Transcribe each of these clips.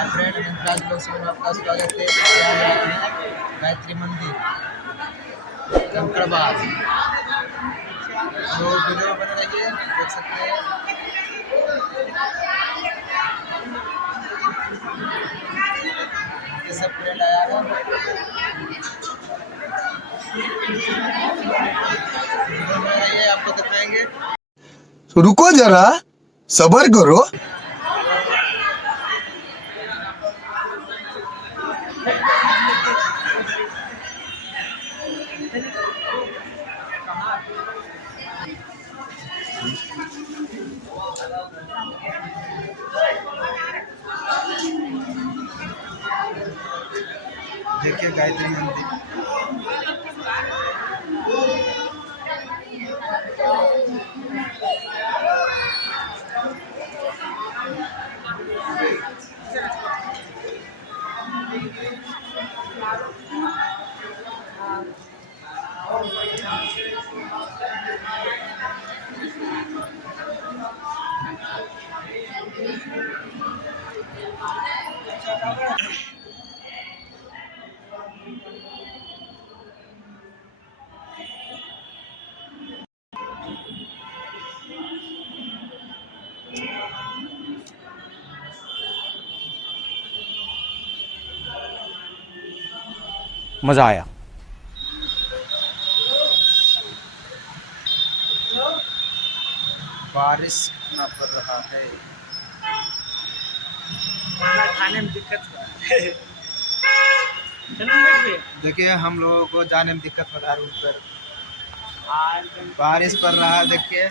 Hi friend, राज blogs में आपका स्वागत है। यहाँ जा रहे हैं गायत्री मंदिर कंकड़बाग। तो वीडियो बना रही है, देख सकते हैं। ये सब फ्रेंड आया है। वीडियो बना रही है, आपको दिखाएंगे। रुको जरा, सबर करो। देखिए गायत्री मंदिर। मज़ा आया। बारिश ना पड़ रहा है। खाने में दिक्कत हो रहा है। देखिए हम लोगों को जाने में दिक्कत हो रहा है रूट पर। बारिश पड़ रहा है। देखिए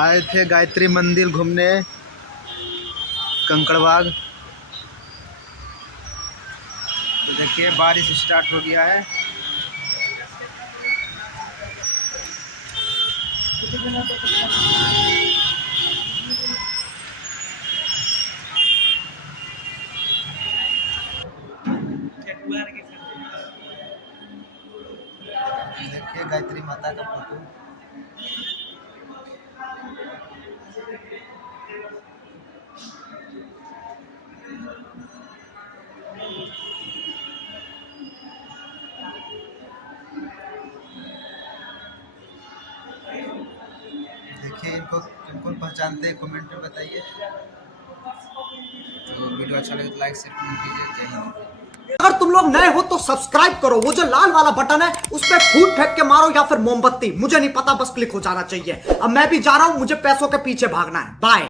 आए थे गायत्री मंदिर घूमने कंकड़बाग। तो देखिए बारिश स्टार्ट हो गया है। देखिए गायत्री माता का फोटो। देखिए इनको कौन पहचानते हैं, कमेंट में बताइए। तो वीडियो अच्छा लगे तो लाइक शेयर कमेंट कीजिए। जय हिंद। अगर तुम लोग नए हो तो सब्सक्राइब करो। वो जो लाल वाला बटन है उस पर फूट फेंक के मारो या फिर मोमबत्ती, मुझे नहीं पता, बस क्लिक हो जाना चाहिए। अब मैं भी जा रहा हूं, मुझे पैसों के पीछे भागना है। बाय।